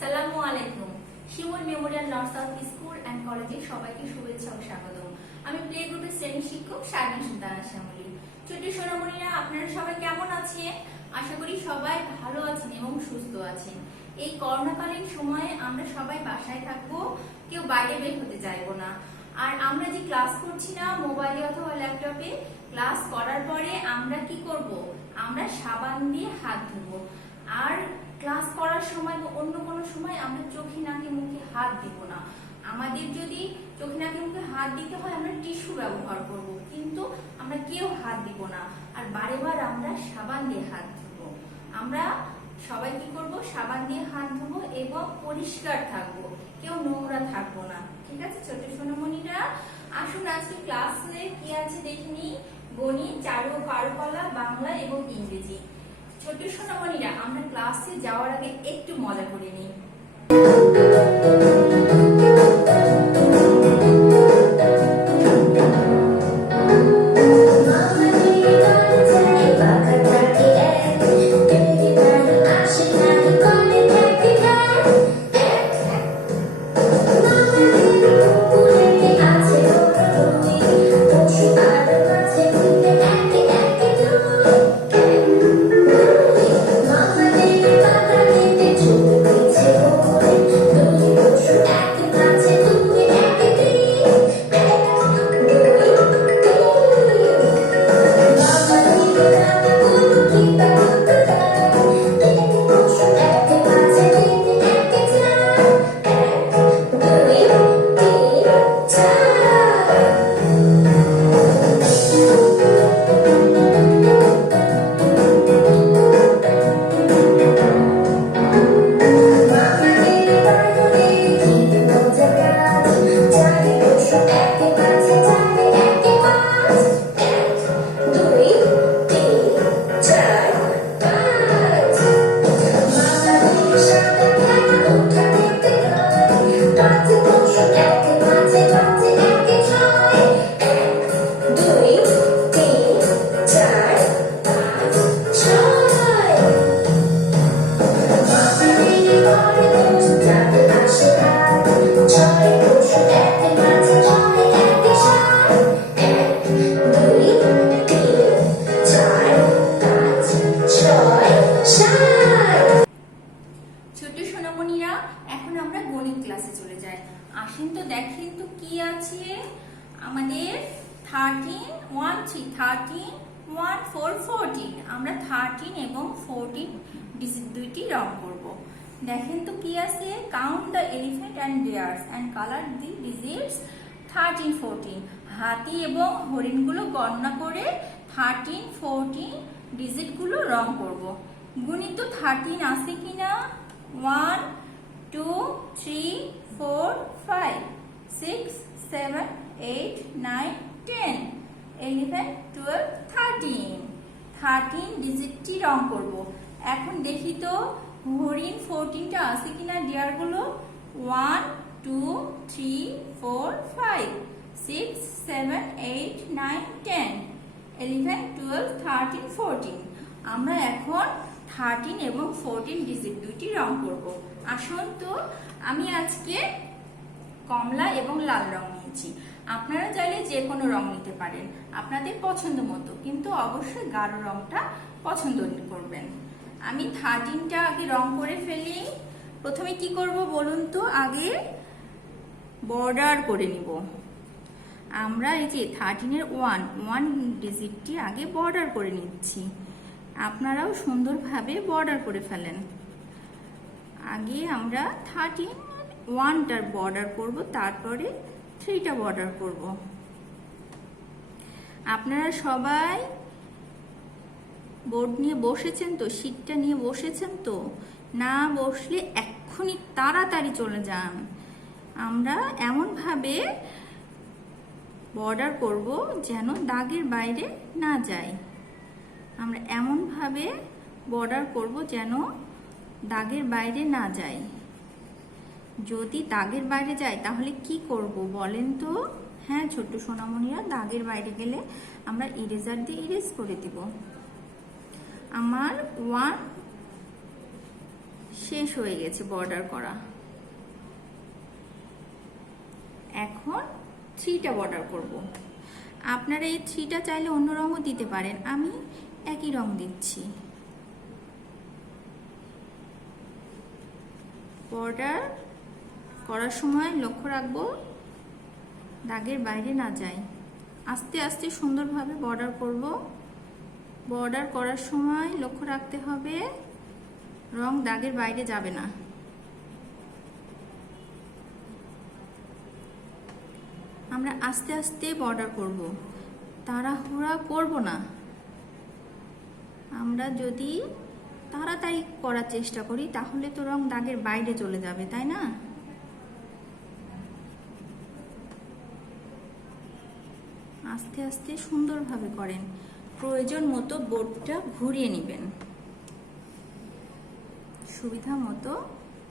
আসসালামু আলাইকুম। Shimul memorial north south school and কলেজে সবাইকে শুভেচ্ছা ও স্বাগতম। আমি প্লে গ্রুপের শ্রেণী শিক্ষক শারমিন সুলতানা শ্যামলী। ছোট সোনামণিরা, আপনারা সবাই কেমন আছেন? আশা করি সবাই ভালো আছেন এবং সুস্থ আছেন। এই করোনাকালীন সময়ে আমরা সবাই বাসায় থাকবো, কেউ বাইরে বের হতে চাইবো না। আর আমরা যে ক্লাস করছি না মোবাইলে অথবা ল্যাপটপে, ক্লাস করার পরে আমরা কি করব? আমরা সাবান দিয়ে হাত ধুবো। আর ক্লাস করার সময় বা অন্য কোনো সময় আমরা চোখে নাকে মুখে হাত দিব না। আমাদের যদি চোখে নাকে মুখে হাত দিতে হয় আমরা টিস্যু ব্যবহার করব, কিন্তু আমরা কেউ হাত দিব না। আর বারে বার আমরা সাবান দিয়ে হাত ধুবো। আমরা সবাই কি করব? সাবান দিয়ে হাত ধুবো এবং পরিষ্কার থাকবো, কেউ নোংরা থাকবো না। ঠিক আছে ছোট সোনামণিরা, আসুন আজকে ক্লাসে কি আছে দেখিনি। গণিত, চারু ও কারুকলা, বাংলা এবং ইংরেজি। ছোট সোনামণিরা, আমরা ক্লাসে যাওয়ার আগে একটু মজা করে নিই। এখন আমরা গণিত ক্লাসে চলে যাই। আসেন তো দেখেন তো কি আছে আমাদের। 13 1 3 13 1 4 14। আমরা 13 এবং 14 ডিজিট দুইটি রং করব। দেখেন তো কি আছে। Count the elephant and bears and colour the digits 13 14। হাতি এবং হরিণগুলো গণনা করে 13 14 ডিজিটগুলো রং করব। গুণিত তো 13 আছে কিনা। 1 2 3 4 5 6 7 8 9 10 11 12 13 13 ডিজিটটি রং করব। এখন দেখি তো হরিণ 14টা আছে কিনা ডিয়ারগুলো। 1 2 3 4 5 6 7 8 9 10 11 12 13 14। আমরা এখন 13 এবং 14 ডিজিট দুইটি রং করব। আসুন তো, আমি আজকে কমলা এবং লাল রং নিয়েছি। আপনারা চাইলে যে কোনো রং নিতে পারেন আপনাদের পছন্দ মতো, কিন্তু অবশ্যই গাঢ় রংটা পছন্দ করবেন। আমি 13টা আগে রং করে ফেলি। প্রথমে কি করব বলুন তো, আগে বর্ডার করে নিব। আমরা এই যে 13 এর 1 ডিজিটটি আগে বর্ডার করে নিচ্ছি। আপনারাও সুন্দরভাবে বর্ডার করে ফেলেন। আগে আমরা 13 1টার বর্ডার করব, তারপরে 3টা বর্ডার করব। আপনারা সবাই বোর্ড নিয়ে বসেছেন তো, শীটটা নিয়ে বসেছেন তো? না বসলে এক্ষুনি তাড়াতাড়ি চলে যান। আমরা এমনভাবে বর্ডার করব যেন দাগের বাইরে না যায়। আমরা এমনভাবে বর্ডার করব যেন দাগের বাইরে না যায়। যদি দাগের বাইরে যায় তাহলে কি করব বলেন তো? হ্যাঁ ছোট্ট সোনামণিরা, দাগের বাইরে গেলে আমরা ইরেজার দিয়ে ইরেজ করে দিব। আমার 1 শেষ হয়ে গেছে বর্ডার করা। এখন 3টা বর্ডার করব। আপনারা এই 3টা চাইলে অন্য রঙও দিতে পারেন, আমি একই রং দিচ্ছি। বর্ডার করার সময় লক্ষ্য রাখবো দাগের বাইরে না যায়। আস্তে আস্তে সুন্দরভাবে বর্ডার করব। বর্ডার করার সময় লক্ষ্য রাখতে হবে রং দাগের বাইরে যাবে না। আমরা আস্তে আস্তে বর্ডার করব, তাড়াহুড়া করব না। আমরা যদি তাড়াতাড়ি করার চেষ্টা করি তাহলে তো রং দাগের বাইরে চলে যাবে, তাই না? আস্তে আস্তে সুন্দরভাবে করেন। প্রয়োজন মতো বোর্ডটা ঘুরিয়ে নেবেন, সুবিধা মতো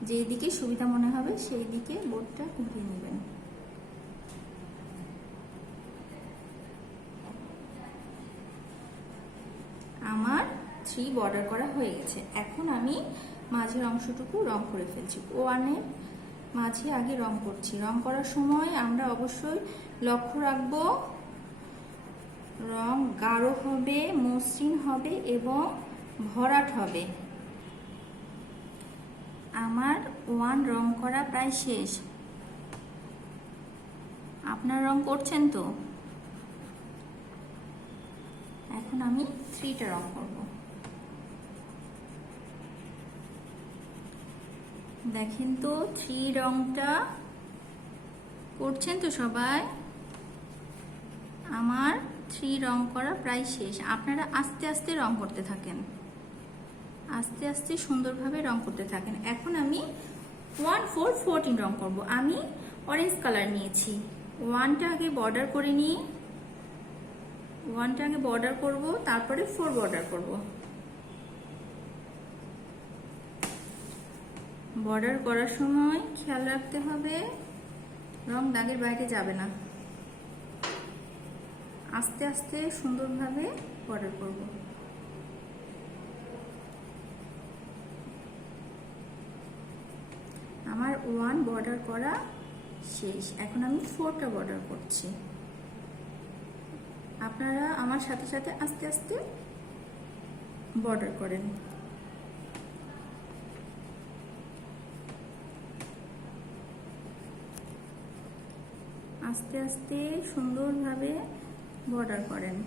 যেই দিকে সুবিধা মনে হবে সেই দিকে বোর্ডটা ঘুরিয়ে নেবেন। আমার 3 বর্ডার করা হয়ে গেছে। এখন আমি মাঝের অংশটুকু রং করে ফেলছি। 1-এর মাঝে আগে রং করছি। রং করার সময় আমরা অবশ্যই লক্ষ্য রাখবো রং গাঢ় হবে, মসৃণ হবে এবং ভরাট হবে। আমার 1 রং করা প্রায় শেষ। আপনার রং করছেন তো? এখন আমি 3টা রং করব। দেখেন তো 3 রংটা করছেন তো সবাই? আমার 3 রং করা প্রায় শেষ। আপনারা আস্তে আস্তে রং করতে থাকেন, আস্তে আস্তে সুন্দরভাবে রং করতে থাকেন। এখন আমি 1, 4, 14 রং করব। আমি অরেঞ্জ কালার নিয়েছি। 1টা আগে বর্ডার করে নিই, 1টা আগে বর্ডার করব, তারপরে 4 বর্ডার করব। বর্ডার করার সময় খেয়াল রাখতে হবে রং দাগের বাইরে যাবে না। আস্তে আস্তে সুন্দরভাবে বর্ডার করব। আমার 1 বর্ডার করা শেষ। এখন আমি 4টা বর্ডার করছি। আপনারা আমার সাথে সাথে আস্তে আস্তে বর্ডার করেন। আস্তে আস্তে সুন্দরভাবে বর্ডার করেন।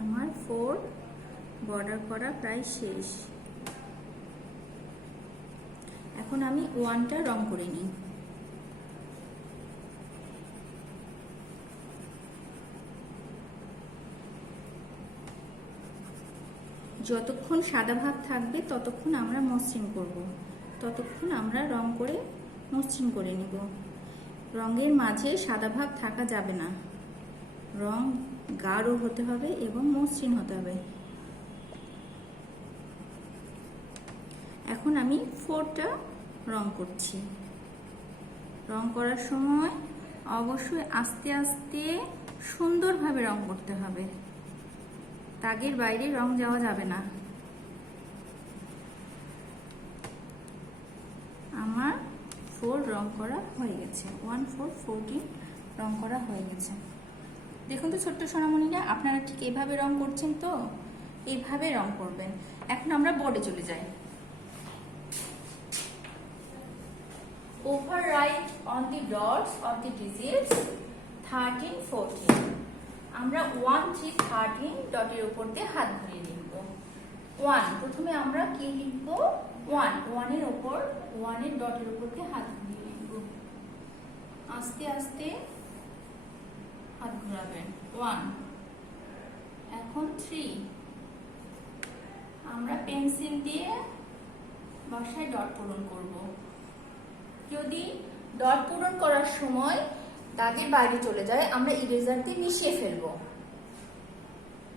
আমার 4 বর্ডার করা প্রায় শেষ। এখন আমি 1টা রং করে নিই। যতক্ষণ সাদা ভাব থাকবে ততক্ষণ আমরা মসৃণ করব, ততক্ষণ আমরা রং করে মসৃণ করে নিব। রঙের মাঝে সাদা ভাব থাকা যাবে না, রং গাঢ় হতে হবে এবং মসৃণ হতে হবে। এখন আমি 4টা রং করছি। রং করার সময় অবশ্যই আস্তে আস্তে সুন্দরভাবে রং করতে হবে, দাগের বাইরে রং যাওয়া যাবে না। আমার 4 রং করা হয়ে গেছে। 1, 4, 14 রং করা হয়ে গেছে। দেখুন তো ছোট্ট সোনামণিরা, আপনারা ঠিক এইভাবে রং করছেন তো? এইভাবে রং করবেন। এখন আমরা বোর্ডে চলে যাই। Overwrite on the dots of the digits 13, 14. আমরা 1, 3, 13 ডটের উপর দিয়ে হাত ঘুরিয়ে লিখব। 1 প্রথমে আমরা কি লিখব? 1 এর উপর 1 এর ডটের উপর দিয়ে হাত ঘুরিয়ে লিখব। আস্তে আস্তে হাত ঘোরাবেন। 1। এখন 3 আমরা পেন্সিল দিয়ে বাসায় ডট পূরণ করব। যদি ডট পূরণ করার সময় দাগের বাইরে চলে যায় আমরা ইরেজার দিয়ে মিশিয়ে ফেলবো।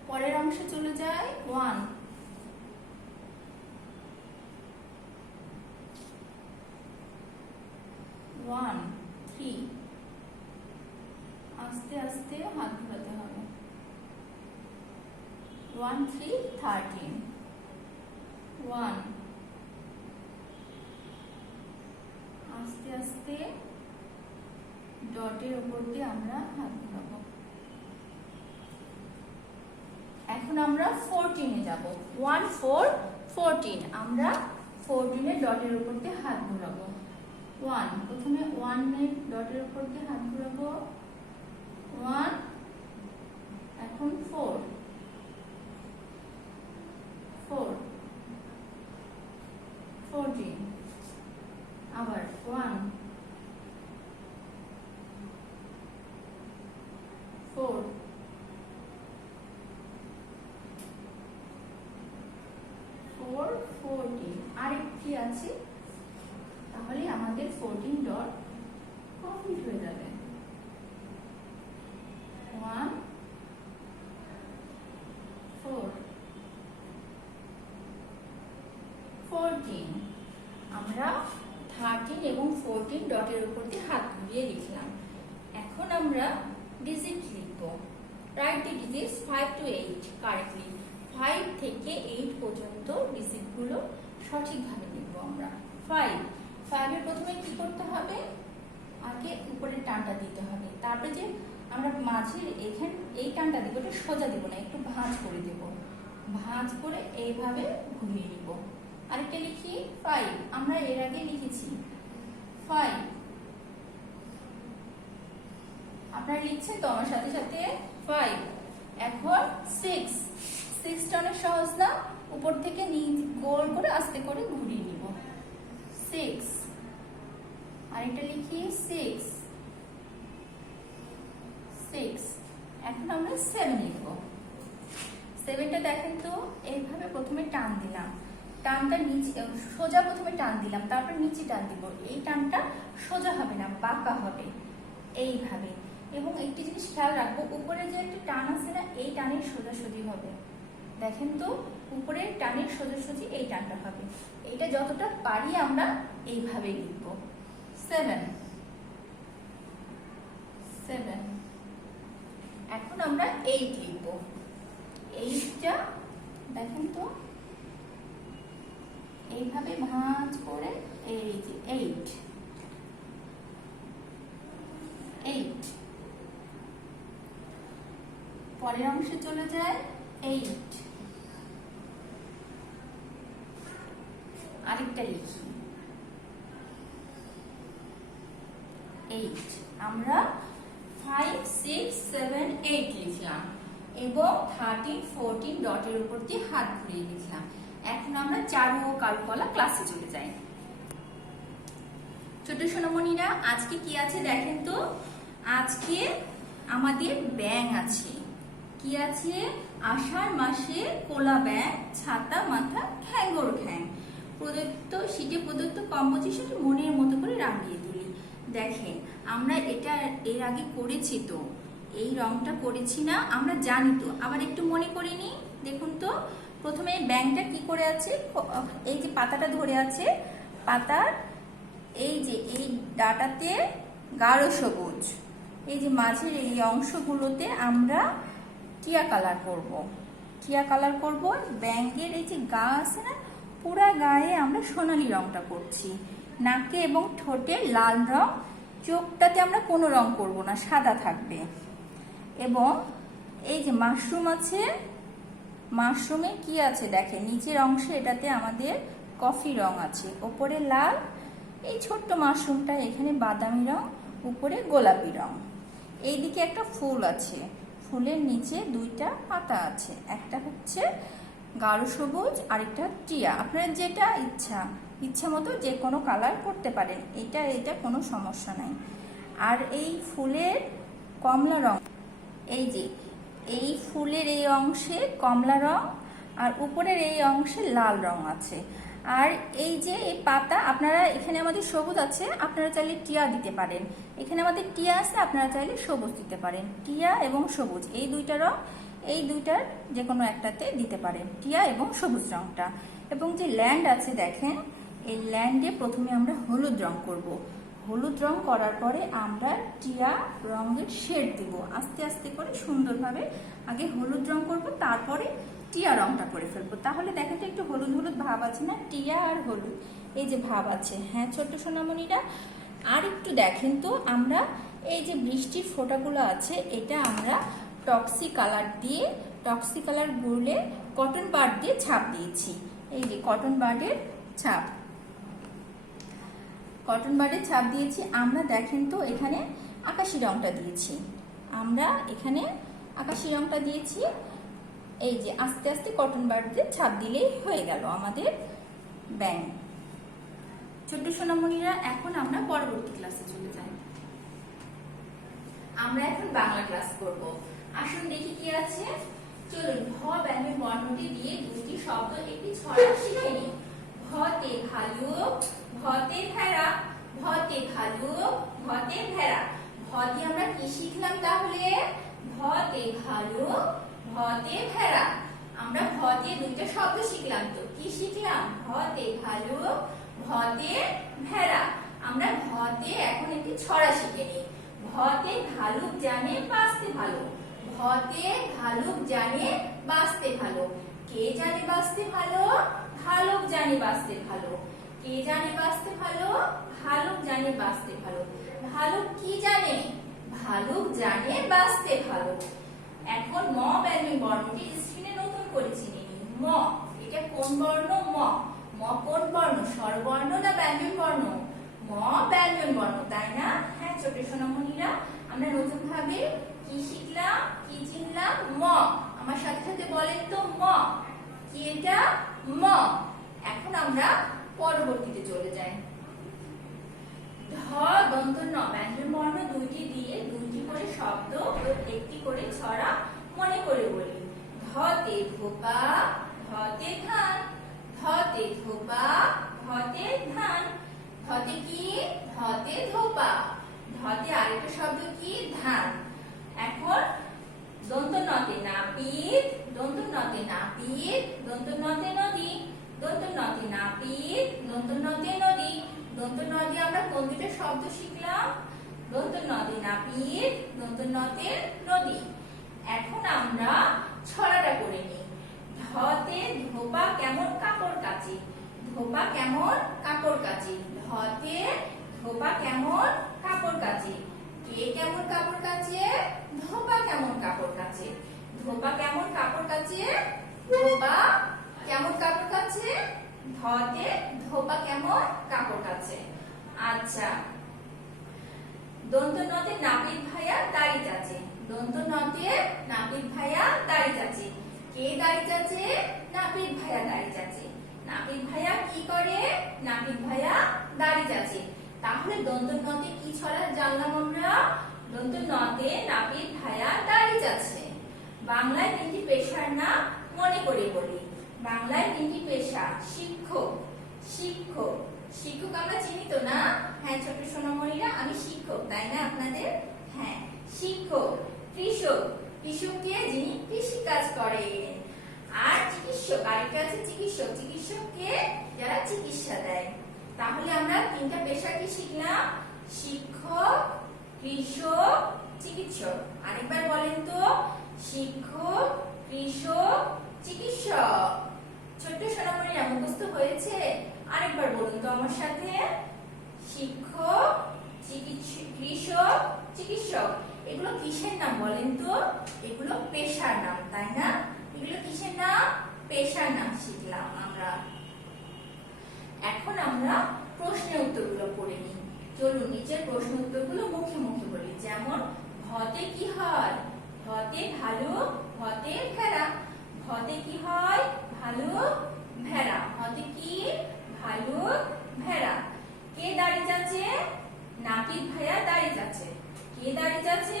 পরের অংশে চলে যায় 1। 1 3 আস্তে আস্তে হাত ঘোরাতে হবে 1 3 13 1 আস্তে আস্তে ডটের উপর দিয়ে আমরা হাত ঘোরাবো। এখন আমরা 14 এ যাব 1 4 14 আমরা 14 এর ডটের উপর দিয়ে হাত ঘোরাবো 1 প্রথমে 1 এর ডটের উপর দিয়ে হাত ঘোরাবো 1 এখন 4 4 14 আবার 1 4 4 14 আরেকটি আছে তাহলে আমাদের 14 ডট কমপ্লিট হয়ে যাবে 1 4 14 আমরা 13 এবং 14 ডটের উপর দিয়ে হাত ঘুরিয়ে লিখলাম। এখন আমরা ডিজিট লিখব। Write the digits 5 to 8 correctly. 5 থেকে 8 পর্যন্ত ডিজিটগুলো সঠিকভাবে লিখব আমরা। 5 এর প্রথমে কি করতে হবে? আগে উপরে টানটা দিতে হবে। তারপরে যে আমরা মাঝের এখানে এই টানটা দিব, এটা সোজা দিব না, একটু ভাঁজ করে দেব। ভাঁজ করে এইভাবে ঘুরিয়ে নিব। আরেকটা লিখি 5 আমরা এর আগে লিখেছি 5 আপনারা লিখছেন তো আমার সাথে সাথে 5 এখন 6 টা অনেক সহজ না, উপর থেকে গোল করে আস্তে করে ঘুরিয়ে নিব 6 আরেকটা লিখি 6 এখন আমরা 7 লিখব। 7টা দেখেন তো এইভাবে প্রথমে টান দিলাম, টানটা নিচে সোজা প্রথমে টান দিলাম, তারপর নিচে টান দিব। এই টানটা সোজা হবে না, বাঁকা হবে এইভাবে। এবং একটি জিনিস খেয়াল রাখবো, উপরে যে একটা টান আছে না, এই টানের সোজাসুজি হবে। দেখেন তো উপরের টানের সোজাসুজি এই টানটা হবে। এইটা যতটা পারি আমরা এইভাবে লিখব 7 এখন আমরা 8 লিখব। 8টা দেখেন তো এইভাবে ভাঁজ করে এই যে 8 পরের অংশে চলে যায় 8 আরেকটা লিখি 8 আমরা 5 6 7 8 লিখলাম এবং 13 14 ডটের উপর দিয়ে হাত ঘুরিয়ে লিখলাম। এখন আমরা চারু ও কারুকলা ক্লাসে চলে যাই। ছোট সোনামণিরা আজকে কি আছে দেখেন তো। আজকে আমাদের ব্যাঙ আছে। কি আছে? আষাঢ় মাসে কোলা ব্যাঙ, ছাতা মাথা, খ্যাঙ্গর খ্যাং। প্রদত্ত শীটে প্রদত্ত কম্পোজিশন মনের মতো করে রাঙিয়ে তুলি। দেখেন আমরা এটা এর আগে করেছি তো, এই রংটা করেছি না, আমরা জানি তো, আবার একটু মনে করে নিই। দেখুন তো প্রথমে ব্যাঙটা কি করে আছে, এই যে পাতাটা ধরে আছে, পাতার এই যে এই ডাটাতে গাঢ় সবুজ, এই যে মাঝের এই অংশগুলোতে আমরা টিয়া কালার করব। টিয়া কালার করব। ব্যাঙের এই যে গা আছে না, পুরা গায়ে আমরা সোনালী রংটা করছি। নাকে এবং ঠোঁটে লাল রং, চোখটাতে আমরা কোনো রং করব না, সাদা থাকবে। এবং এই যে মাশরুম আছে, মাশরুমে কি আছে দেখেন, নিচের অংশে এটাতে আমাদের কফি রং আছে, ওপরে লাল, এই ছোট্ট মাশরুমটা এখানে বাদামি রং, উপরে গোলাপি রং। এইদিকে একটা ফুল আছে, ফুলের নিচে দুইটা পাতা আছে, একটা হচ্ছে গাঢ় সবুজ আরেকটা টিয়া। আপনার যেটা ইচ্ছা মতো যে কোনো কালার করতে পারেন, এটা কোনো সমস্যা নাই। আর এই ফুলের কমলা রং, এই যে এই ফুলের এই অংশে কমলা রং আর উপরের এই অংশে লাল রং আছে। আর এই যে এই পাতা, আপনারা এখানে আমাদের সবুজ আছে, আপনারা চাইলে টিয়া দিতে পারেন। এখানে আমাদের টিয়া আছে, আপনারা চাইলে সবুজ দিতে পারেন। টিয়া এবং সবুজ এই দুইটা রং, এই দুইটার যে কোনো একটাতে দিতে পারেন, টিয়া এবং সবুজ রংটা। এবং যে ল্যান্ড আছে দেখেন, এই ল্যান্ডে প্রথমে আমরা হলুদ রং করব। হলুদ রং করার পরে আমরা টিয়া রঙের শেড দেব। আস্তে আস্তে করে সুন্দরভাবে আগে হলুদ রং করব, তারপরে টিয়া রংটা করে ফেলবো। তাহলে দেখেন তো একটু হলুদ হলুদ ভাব আছে না, টিয়া আর হলুদ এই যে ভাব আছে। হ্যাঁ ছোট্ট সোনামণিরা, আর একটু দেখেন তো, আমরা এই যে বৃষ্টির ফোঁটাগুলো আছে এটা আমরা টক্সি কালার দিয়ে, টক্সি কালার গুলে কটন বাড দিয়ে ছাপ দিয়েছি। এই যে কটন বাডের ছাপ, কটন বাডের ছাপ দিয়েছি আমরা। দেখেন তো এখানে আকাশি রংটা দিয়েছি, আমরা এখানে আকাশি রংটা দিয়েছি। এই যে আস্তে আস্তে কটন বাড দিয়ে ছাপ দিলেই হয়ে গেল আমাদের ব্যাঙ। ছোট্ট সোনামণিরা, এখন আমরা পরবর্তী ক্লাসে চলে যাই। আমরা এখন বাংলা ক্লাস করব। আসুন দেখি কি আছে। চলুন, ভ ব্যঞ্জন বর্ণটি দিয়ে দুটি শব্দ একটি ছড়া শিখে নিই। ভতে ভালুক, ভতে ভেড়া, ভতে ভালুক, ভতে ভেড়া। ভ দিয়ে আমরা কি শিখলাম তাহলে? ভতে ভালুক, ভতে ভেড়া। আমরা ভ দিয়ে দুইটা শব্দ শিখলাম, তো কি শিখলাম? ভতে ভালুক, ভতে ভেড়া। আমরা ভতে এখন একটি ছড়া শিখে নিই। ভতে ভালুক জানে বাঁচতে ভালো, ভতে ভালুক জানে বাঁচতে ভালো। কে জানে বাঁচতে ভালো? ভালুক জানে বাঁচতে ভালো। কে জানে বাঁচতে ভালো? ভালুক জানে বাঁচতে ভালো। ভালুক কি জানে? ভালুক জানে বাঁচতে ভালো। এখন ম ব্যঞ্জন বর্ণটি স্ক্রিনে নতুন করে চিনে নিই। ম, এটা কোন বর্ণ? ম। ম কোন বর্ণ? স্বরবর্ণ না ব্যঞ্জন বর্ণ? ম ব্যঞ্জন বর্ণ, তাই না? হ্যাঁ ছোট সোনামণিরা, আমরা নতুন ভাবে কি শিখলাম, কি চিনলাম? ম। আমার সাথে সাথে বলেন তো, ম কি? এটা ম। এখন আমরা পরবর্তীতে চলে যাই। ধ দন্ত ন ব্যঞ্জন বর্ণ দুইটি দিয়ে দুইটি করে শব্দ ও একটি করে ছড়া মনে করে বলি। ধতে ধোপা, ধতে ধান, ধতে ধোপা, ধতে ধান। ধতে কি? ধতে ধোপা। ধতে আরেকটা শব্দ কি? ধান। এখন দন্ত নতে নাপিত, দন্ত নতে নাপিত, দন্ত নতে নদী, দন্ত নতে নাপিত, দন্ত নতে নদী। দন্ত নদী আমরা কোন দুটো শব্দ শিখলাম? দন্ত নতে নাপিত, দন্ত নতে নদী। এখন আমরা ছড়াটা করে নিই। ধতে ধোপা কেমন কাপড় কাচে, ধোপা কেমন কাপড় কাচে। ধতে ধোপা কেমন কাপড় কাচে। কে কেমন কাপড় কাচে? ধোপা কেমন কাপড় কাচে। ধোপা কেমন কাপড় কাচে? ধোপা কেমন কাপড় কাচে? ধতে ধোপা কেমন কাপড় কাচে। আচ্ছা, দন্ত নতে নাপিত ভাইয়া দাড়ি চাচে, দন্ত নতে নাপিত ভাইয়া দাড়ি চাচে। কে দাড়ি চাচে? নাপিত ভাইয়া দাড়ি চাচে। নাপিত ভাইয়া কি করে? নাপিত ভাইয়া দাড়ি চাচে। তাহলে দন্ত নতে কি ছড়া জানলাম আমরা? দন্ত নতে নাপিত ভাইয়া দাড়ি চাচে। বাংলায় তিনটি পেশার নাম মনে করে বলি। বাংলায় তিনটি পেশা। শিক্ষক, শিক্ষক, শিক্ষক আমরা চিনি তো না? হ্যাঁ ছোট সোনামণিরা, আমি শিক্ষক, তাই না আপনাদের? হ্যাঁ শিক্ষক। কৃষক, কৃষককে যিনি কৃষি কাজ করেন। আর চিকিৎসক, আরেকটা আছে চিকিৎসক, চিকিৎসককে যারা চিকিৎসা দেয়। তাহলে আমরা তিনটা পেশা কি শিখলাম? শিক্ষক, কৃষক, চিকিৎসক। আরেকবার বলেন তো, শিক্ষক, কৃষক, চিকিৎসক। ছোট্ট সোনামণিরা মুখস্থ হয়েছে? আরেকবার বলুন তো আমার সাথে। শিক্ষক, কৃষক, চিকিৎসক। এগুলো কিসের নাম বলেন তো? এগুলো পেশার নাম, তাই না? এগুলো কিসের নাম? পেশার নাম শিখলাম আমরা। এখন আমরা প্রশ্নের উত্তরগুলো পড়ে নিই। চলুন নিচের প্রশ্ন উত্তরগুলো মুখে মুখে বলি। যেমন ভতে কি হয়? ভতে ভালুক, ভতে ভেড়া। ভতে কি হয়? ভালুক, ভেড়া। ভতে কি? ভালুক, ভেড়া। কে দাড়ি চাচে? নাপিত ভাইয়া দাড়ি চাচে। কে দাড়ি চাচে?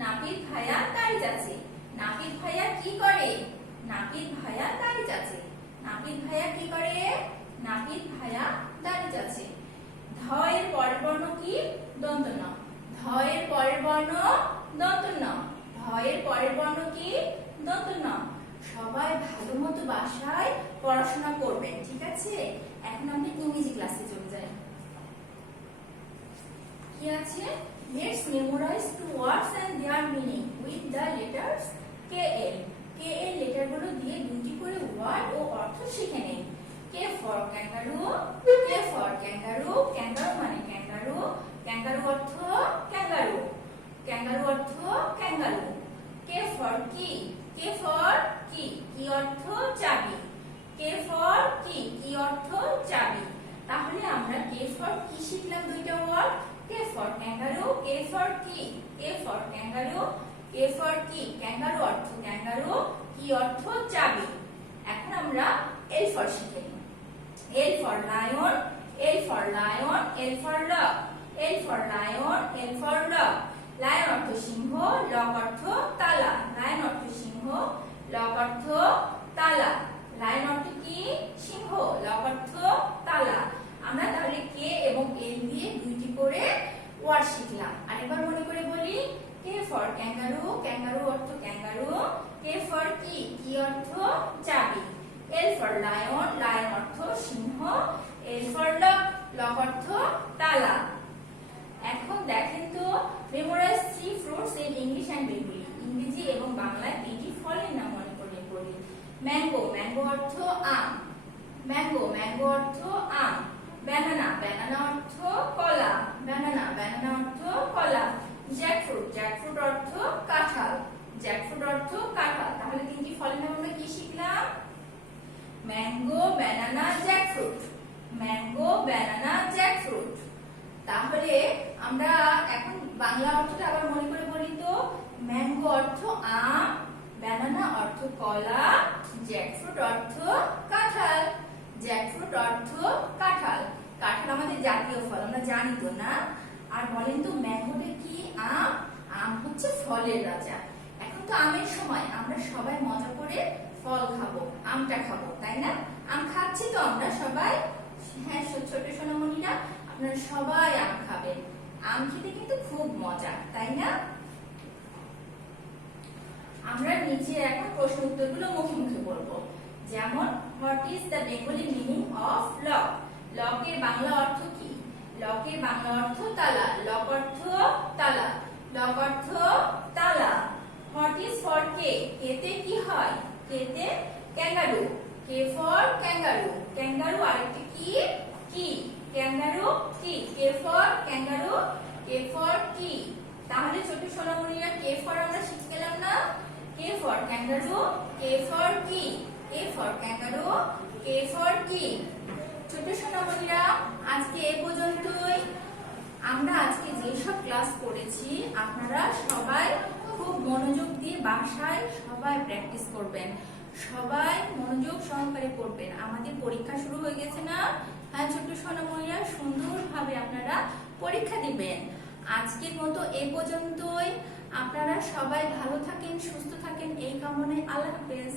নাপিত ভাইয়া দাড়ি চাচে। নাপিত ভাইয়া কি করে? নাপিত ভাইয়া দাড়ি চাচে। নাপিত ভাইয়া কি করে? নাপিত ভাইয়া দাড়ি চাচে। ধ এর পরের বর্ণ কি? দন্ত ন। ধ এর পরের বর্ণ দন্ত ন। ধ এর পরের বর্ণ কি? দন্ত ন। সবাই ভালো মতো বাসায় পড়াশোনা করবেন, ঠিক আছে? এখন আমরা ইংরেজি ক্লাসে চলে যাই। কি আছে? Let's memorize two words and their meaning with the letters KL. KL letter গুলো দিয়ে দুটি করে ওয়ার্ড ও অর্থ শিখে নেই। K for kangaroo, K for kangaroo, kangaroo মানে kangaroo, kangaroo অর্থ kangaroo, kangaroo অর্থ kangaroo। K for key, K for key, key অর্থ চাবি, K for key, key অর্থ চাবি। তাহলে আমরা K for key শিখলাম দুইটা word. K for kangaroo, K for key, K for kangaroo, K for key, kangaroo অর্থ kangaroo, key অর্থ চাবি। এখন আমরা L for শিখে নিই। L for lion, L for lion, L for lock, L for lion, L for lock, lion অর্থ সিংহ, lock অর্থ তালা, lion অর্থ সিংহ, lock অর্থ তালা, lion অর্থ কি? সিংহ, lock অর্থ তালা। আমরা তাহলে K এবং L দিয়ে দুইটি করে ওয়ার্ড শিখলাম। আরেকবার মনে করে বলি, K for kangaroo, kangaroo অর্থ kangaroo, K for key, key অর্থ চাবি, L for lion, lion অর্থ সিংহ, L for lock, lock অর্থ তালা। এখন দেখেন তো, memorize three fruits in English and Bengali, ইংরেজি এবং বাংলায় তিনটি ফলের নাম মনে করে বলি। ম্যাঙ্গো, ম্যাঙ্গো অর্থ আম, ম্যাঙ্গো, ম্যাঙ্গো অর্থ আম। ব্যানানা, ব্যানানা অর্থ কলা, ব্যানানা, ব্যানানা অর্থ কলা। জ্যাকফ্রুট, জ্যাকফ্রুট অর্থ কাঁঠাল, জ্যাকফ্রুট অর্থ কাঁঠাল। তাহলে তিনটি ফলের নাম আমরা কি শিখলাম? Mango, banana, jackfruit, mango, banana, jackfruit. তাহলে আমরা এখন বাংলা অর্থটা আবার মনে করে বলি তো, ম্যাঙ্গো অর্থ আম, ব্যানানা অর্থ কলা, জ্যাকফ্রুট অর্থ কাঁঠাল, জ্যাকফ্রুট অর্থ কাঁঠাল। কাঁঠাল আমাদের জাতীয় ফল, আমরা জানি তো না? আর বলেন তো ম্যাঙ্গোটা কি? আম, আম হচ্ছে ফলের রাজা। এখন তো আমের সময়, আমরা সবাই মজা করে ফল খাবো, আমটা খাবো, তাই না? আম খাচ্ছি তো আমরা সবাই। হ্যাঁ ছোট সোনামণিরা, আপনারা সবাই আম খাবেন। আম খেতে কিন্তু খুব মজা, তাই না? আমরা নিচে এখন প্রশ্ন উত্তরগুলো মুখে মুখে বলবো। যেমন, what is the Bengali meaning of lock? লকের বাংলা অর্থ কি? লকের বাংলা অর্থ তালা, লক অর্থ তালা, লক অর্থ তালা। হোয়াট ইজ ফর কে? কেতে কি হয়? কেতে kangaroo, K for kangaroo, kangaroo আরেকটা কি? কি, ক্যাঙ্গারু কি, K for kangaroo, K for কি। তাহলে ছোট সোনামণিরা কে ফর আমরা শিখে গেলাম না? K for kangaroo, K for key, K for kangaroo, K for key. ছোট সোনামণিরা, আজকে এ পর্যন্তই। আমরা আজকে যেসব ক্লাস করেছি আপনারা সবাই খুব মনোযোগ দিয়ে বাসায় সবাই প্র্যাকটিস করবেন, সবাই মনোযোগ সহকারে করবেন। আমাদের পরীক্ষা শুরু হয়ে গেছে না? হ্যাঁ ছোট সোনামণিরা, সুন্দরভাবে আপনারা পরীক্ষা দিবেন। আজকের মতো এ পর্যন্তই। আপনারা সবাই ভালো থাকেন, সুস্থ থাকেন এই কামনায়। আল্লাহ হাফেজ।